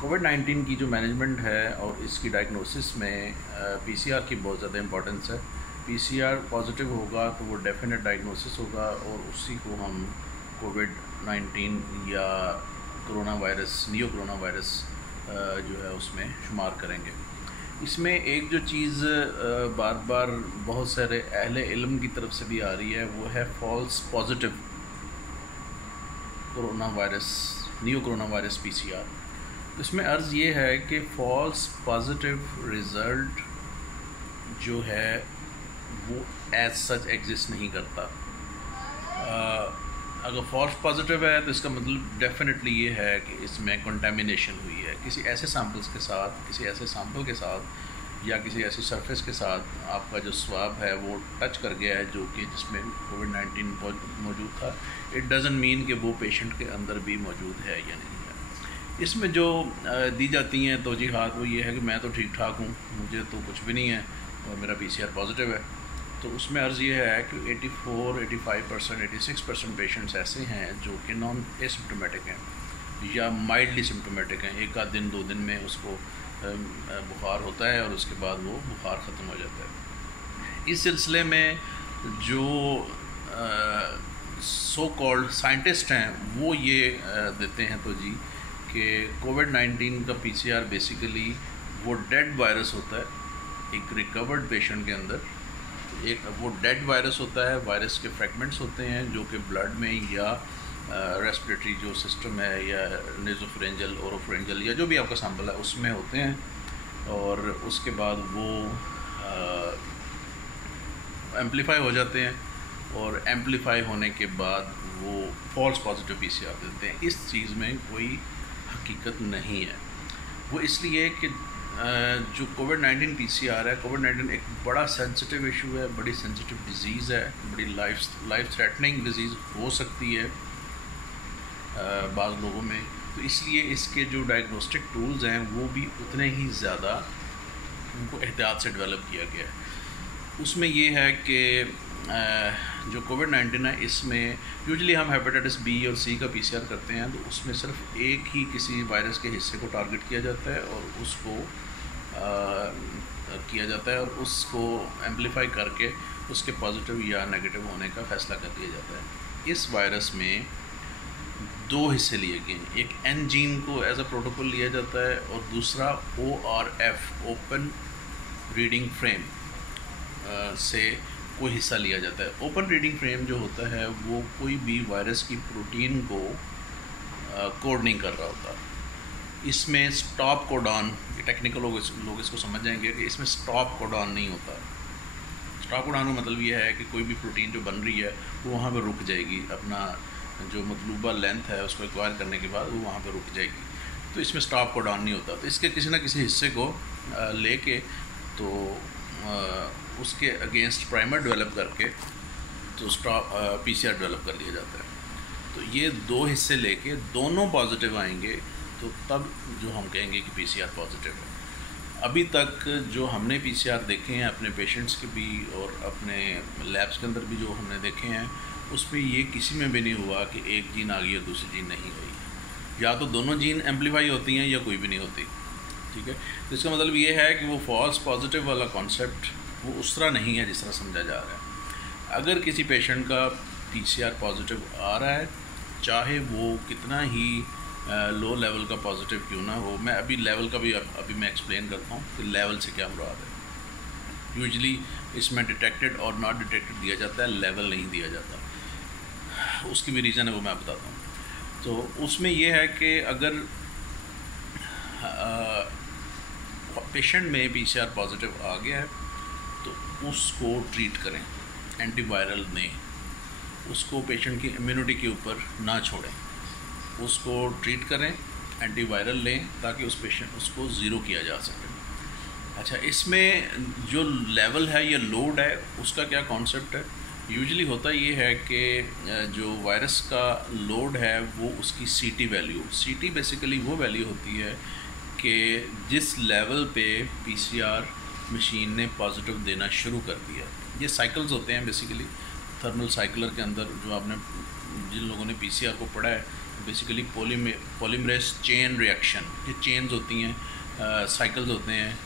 कोविड-19 की जो मैनेजमेंट है और इसकी डायग्नोसिस में पीसीआर की बहुत ज़्यादा इंपॉर्टेंस है। पीसीआर पॉजिटिव होगा तो वो डेफिनेट डायग्नोसिस होगा और उसी को हम कोविड-19 या corona virus, neo corona virus जो है उसमें शुमार करेंगे। इसमें एक जो चीज़ बार बार बहुत सारे अहले इल्म की तरफ से भी आ रही है वो है false positive corona virus, neo corona virus PCR. इसमें अर्ज़ ये है कि फ़ॉल्स पॉजिटिव रिज़ल्ट जो है वो एज सच एग्जिस्ट नहीं करता। अगर फॉल्स पॉजिटिव है तो इसका मतलब डेफिनेटली ये है कि इसमें कंटामिनेशन हुई है किसी ऐसे सैम्पल्स के साथ, किसी ऐसे सैम्पल के साथ या किसी ऐसी सरफेस के साथ आपका जो स्वाब है वो टच कर गया है जो कि जिसमें कोविड-19 मौजूद था। इट डज़ंट मीन कि वो पेशेंट के अंदर भी मौजूद है या नहीं है। इसमें जो दी जाती हैं तौजीहात वो ये है कि मैं तो ठीक ठाक हूँ, मुझे तो कुछ भी नहीं है और मेरा पीसीआर पॉजिटिव है। तो उसमें अर्ज़ ये है कि 84, 85%, 86% पेशेंट्स ऐसे हैं जो कि नॉन एसिम्प्टोमेटिक हैं या माइल्डली सिम्प्टोमेटिक हैं। एक आध दिन 2 दिन में उसको बुखार होता है और उसके बाद वो बुखार ख़त्म हो जाता है। इस सिलसिले में जो सो कॉल्ड साइंटिस्ट हैं वो ये देते हैं तो जी कि कोविड-19 का पीसीआर बेसिकली वो डेड वायरस होता है एक रिकवर्ड पेशेंट के अंदर। एक वो डेड वायरस होता है, वायरस के फ्रैगमेंट्स होते हैं जो कि ब्लड में या रेस्पिरेटरी जो सिस्टम है या नेज़ोफेरेंजियल, ओरोफेरेंजियल या जो भी आपका सैंपल है उसमें होते हैं और उसके बाद वो एम्पलीफाई हो जाते हैं और एम्पलीफाई होने के बाद वो फॉल्स पॉजिटिव पीसीआर देते हैं। इस चीज़ में कोई हकीकत नहीं है। वो इसलिए कि जो कोविड-19 पीसीआर है, कोविड-19 एक बड़ा सेंसिटिव इशू है, बड़ी सेंसिटिव डिज़ीज़ है, बड़ी लाइफ थ्रेटनिंग डिज़ीज़ हो सकती है बाज़ लोगों में। तो इसलिए इसके जो डायग्नोस्टिक टूल्स हैं वो भी उतने ही ज़्यादा उनको एहतियात से डेवलप किया गया है। उसमें ये है कि जो कोविड-19 है इसमें यूजुअली हम हेपेटाइटिस बी और सी का पीसीआर करते हैं तो उसमें सिर्फ एक ही किसी वायरस के हिस्से को टारगेट किया जाता है और उसको किया जाता है और उसको एम्पलीफाई करके उसके पॉजिटिव या नेगेटिव होने का फ़ैसला कर दिया जाता है। इस वायरस में 2 हिस्से लिए गए हैं, एक एन जीन को एज अ प्रोटोकॉल लिया जाता है और दूसरा ORF ओपन रीडिंग फ्रेम से कोई हिस्सा लिया जाता है। ओपन रीडिंग फ्रेम जो होता है वो कोई भी वायरस की प्रोटीन को कोड नहीं कर रहा होता। इसमें स्टॉप कोडॉन, टेक्निकल लोग इसको समझ जाएंगे कि इसमें स्टॉप कोडॉन नहीं होता। स्टॉप कोडॉन का मतलब ये है कि कोई भी प्रोटीन जो बन रही है वो वहाँ पर रुक जाएगी, अपना जो मतलूबा लेंथ है उसको एक्वायर करने के बाद वो वहाँ पर रुक जाएगी। तो इसमें स्टॉप कोडॉन नहीं होता। तो इसके किसी न किसी हिस्से को लेके तो उसके अगेंस्ट प्राइमर डेवलप करके तो पीसीआर डेवलप कर लिया जाता है। तो ये 2 हिस्से लेके दोनों पॉजिटिव आएंगे तो तब जो हम कहेंगे कि पीसीआर पॉजिटिव है। अभी तक जो हमने पीसीआर देखे हैं अपने पेशेंट्स के भी और अपने लैब्स के अंदर भी जो हमने देखे हैं उसमें ये किसी में भी नहीं हुआ कि एक जीन आ गई और दूसरी जीन नहीं हुई। या तो दोनों जीन एम्पलीफाई होती हैं या कोई भी नहीं होती। ठीक है, तो इसका मतलब ये है कि वो फॉल्स पॉजिटिव वाला कॉन्सेप्ट वो उस तरह नहीं है जिस तरह समझा जा रहा है। अगर किसी पेशेंट का पीसीआर पॉजिटिव आ रहा है, चाहे वो कितना ही लो लेवल का पॉजिटिव क्यों ना हो, मैं अभी लेवल का भी अभी मैं एक्सप्लेन करता हूँ कि लेवल से क्या मुराद है। यूजुअली इसमें डिटेक्टेड और नॉट डिटेक्टेड दिया जाता है, लेवल नहीं दिया जाता। उसकी भी रीज़न है वो मैं बताता हूँ। तो उसमें यह है कि अगर पेशेंट में पीसीआर पॉजिटिव आ गया है तो उसको ट्रीट करें, एंटीवायरल दें, उसको पेशेंट की इम्यूनिटी के ऊपर ना छोड़ें, उसको ट्रीट करें, एंटीवायरल लें ताकि उसको ज़ीरो किया जा सके। अच्छा, इसमें जो लेवल है या लोड है उसका क्या कॉन्सेप्ट है? यूजुअली होता ये है कि जो वायरस का लोड है वो उसकी सीटी वैल्यू, सीटी बेसिकली वो वैल्यू होती है कि जिस लेवल पे पीसीआर मशीन ने पॉजिटिव देना शुरू कर दिया। ये साइकिल्स होते हैं बेसिकली थर्मल साइकिलर के अंदर। जो आपने जिन लोगों ने पीसीआर को पढ़ा है बेसिकली पॉलीमरेज चेन रिएक्शन, ये चेन्स होती हैं, साइकिल्स होते हैं,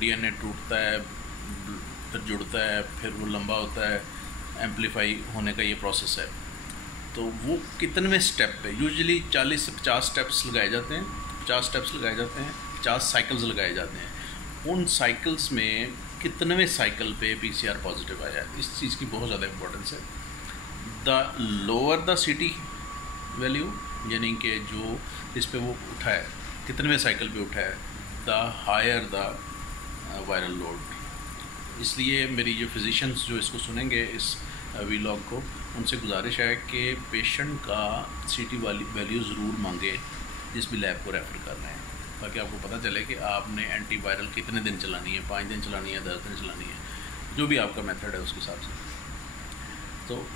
डीएनए टूटता है, फिर जुड़ता है, फिर वो लंबा होता है, एम्पलीफाई होने का ये प्रोसेस है। तो वो कितनवें स्टेप पे, यूजुअली 40 से 50 स्टेप्स लगाए जाते हैं, 50 स्टेप्स लगाए जाते हैं, 50 साइकिल्स लगाए जाते हैं। उन साइकिल्स में कितनवें साइकिल पे पीसीआर पॉजिटिव आया है, इस चीज़ की बहुत ज़्यादा इंपॉर्टेंस है। द लोअर द सीटी वैल्यू, यानी कि जो इस पे वो उठा है, कितनवें साइकिल पे उठा है, the higher the viral load. इसलिए मेरी जो फिजिशियंस जो इसको सुनेंगे इस वीलॉग को, उनसे गुजारिश है कि पेशेंट का सीटी वाली वैल्यू ज़रूर मांगे जिस भी लैब को रेफ़र कर रहे हैं, ताकि आपको पता चले कि आपने एंटीवायरल कितने दिन चलानी है, 5 दिन चलानी है, 10 दिन चलानी है, जो भी आपका मेथड है उसके हिसाब से। तो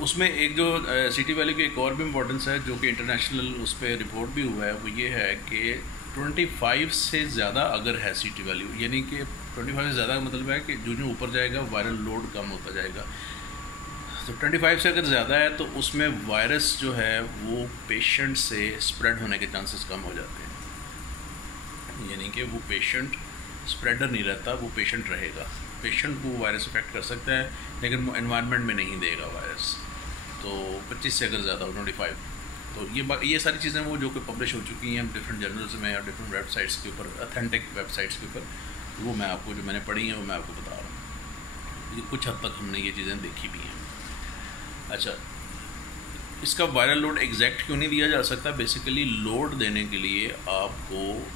उसमें एक जो सीटी वैल्यू की एक और भी इम्पोर्टेंस है, जो कि इंटरनेशनल उस पर रिपोर्ट भी हुआ है, वो ये है कि 25 से ज़्यादा अगर है सीटी वैल्यू, यानी कि 25 से ज़्यादा का मतलब है कि जो ऊपर जाएगा वायरल लोड कम होता जाएगा। तो 25 से अगर ज़्यादा है तो उसमें वायरस जो है वो पेशेंट से स्प्रेड होने के चांसेस कम हो जाते हैं, यानी कि वो पेशेंट स्प्रेडर नहीं रहता, वो पेशेंट रहेगा। पेशेंट को वायरस इफेक्ट कर सकता है लेकिन वो एनवायरनमेंट में नहीं देगा वायरस। तो 25 से अगर ज़्यादा हो 25, तो ये सारी चीज़ें वो जो कि पब्लिश हो चुकी हैं डिफरेंट जर्नल्स में और डिफरेंट वेबसाइट्स के ऊपर, अथेंटिक वेबसाइट्स के ऊपर, वो मैं आपको जो मैंने पढ़ी हैं वो मैं आपको बता रहा हूँ। ये कुछ हद तक हमने ये चीज़ें देखी भी हैं। अच्छा, इसका वायरल लोड एग्जैक्ट क्यों नहीं दिया जा सकता? बेसिकली लोड देने के लिए आपको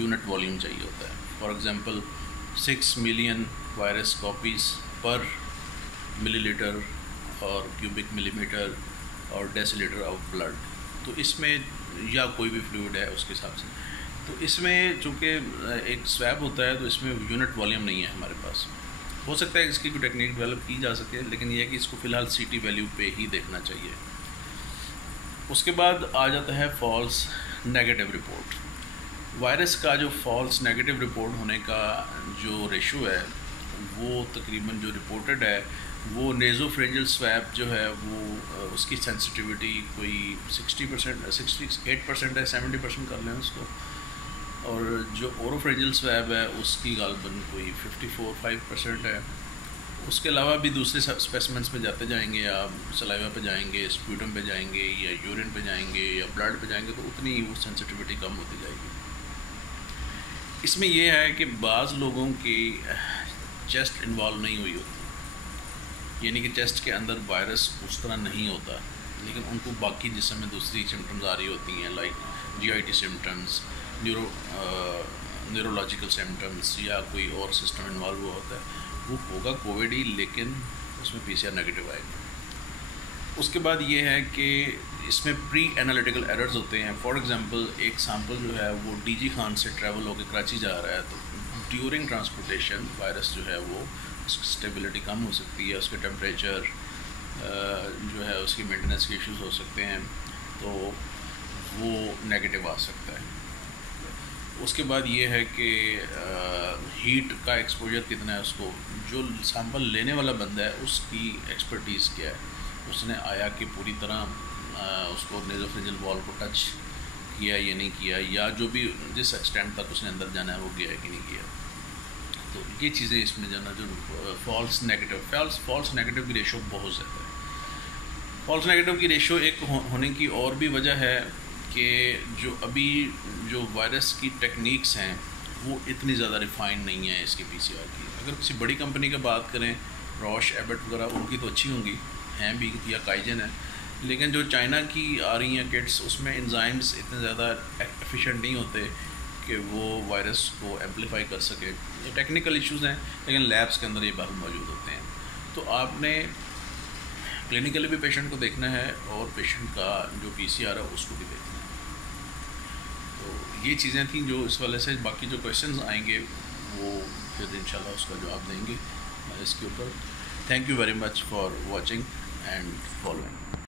यूनिट वॉल्यूम चाहिए होता है। For example 6 million virus copies पर मिलीलीटर और क्यूबिक मिलीमीटर और डेसीलीटर ऑफ ब्लड, तो इसमें या कोई भी फ्लूइड है उसके हिसाब से, तो इसमें चूँकि एक स्वैब होता है तो इसमें यूनिट वॉल्यूम नहीं है हमारे पास। हो सकता है इसकी कोई टेक्निक डेवलप की जा सके, लेकिन यह है कि इसको फ़िलहाल सीटी वैल्यू पे ही देखना चाहिए। उसके बाद आ जाता है फॉल्स नेगेटिव रिपोर्ट। वायरस का जो फॉल्स नेगेटिव रिपोर्ट होने का जो रेशो है, वो तकरीबन जो रिपोर्टेड है वो नेज़ोफेरेंजियल स्वैब जो है वो उसकी सेंसिटिविटी कोई 60%, 68% है, 70% कर लें उसको, और जो ओरोफेरेंजियल स्वैब है उसकी गालबन कोई 54-5% है। उसके अलावा भी दूसरे स्पेसिमेंट्स में जाते जाएंगे, आप सलाइवा पे जाएंगे, स्प्यूटम पे जाएंगे, या यूरिन पे जाएंगे, या ब्लड पे जाएंगे, तो उतनी वो सेंसिटिविटी कम होती जाएगी। इसमें यह है कि बाज़ लोगों की चेस्ट इन्वॉल्व नहीं हुई होती, यानी कि चेस्ट के अंदर वायरस उस तरह नहीं होता, लेकिन उनको बाकी जिस्म में दूसरी सिम्टम्स आ रही होती हैं, like GIT symptoms, neurological symptoms, या कोई और सिस्टम इन्वॉल्व हुआ होता है, वो होगा कोविड ही, लेकिन उसमें PCR नेगेटिव आएगा। उसके बाद ये है कि इसमें प्री एनालिटिकल एरर्स होते हैं। फॉर एग्जांपल एक सैंपल जो है वो DG खान से ट्रैवल होकर कराची जा रहा है, तो ड्यूरिंग ट्रांसपोर्टेशन वायरस जो है वो उसकी स्टेबिलिटी कम हो सकती है, उसके टेम्परेचर जो है उसकी मेंटेनेंस के इश्यूज हो सकते हैं, तो वो नेगेटिव आ सकता है। उसके बाद ये है कि हीट का एक्सपोजर कितना है उसको, जो सैंपल लेने वाला बंदा है उसकी एक्सपर्टीज़ क्या है, उसने आया कि पूरी तरह उसको नेज़ोफेरेंजियल वॉल को टच किया या नहीं किया, या जो भी जिस एक्सटेंट तक उसने अंदर जाना है वो गया है कि नहीं किया। तो ये चीज़ें इसमें जाना जो फॉल्स नेगेटिव की रेशो बहुत ज़्यादा है। फॉल्स नेगेटिव की रेशो एक होने की और भी वजह है कि जो अभी जो वायरस की टेक्निक्स हैं वो इतनी ज़्यादा रिफाइंड नहीं है इसके PCR की। अगर किसी बड़ी कंपनी की बात करें, रॉश, एबट वगैरह, उनकी तो अच्छी होंगी, हैं भी, या काइजन है, लेकिन जो चाइना की आ रही हैं किट्स, उसमें एंजाइम्स इतने ज़्यादा एफिशिएंट नहीं होते कि वो वायरस को एम्पलीफाई कर सके। ये टेक्निकल इश्यूज़ हैं, लेकिन लैब्स के अंदर ये बात मौजूद होते हैं। तो आपने क्लिनिकली भी पेशेंट को देखना है और पेशेंट का जो PCR है उसको भी देखना है। तो ये चीज़ें थी जो इस वाले से, बाकी जो क्वेश्चंस आएंगे वो फिर इंशाल्लाह उसका जवाब देंगे इसके ऊपर। Thank you very much for watching and following.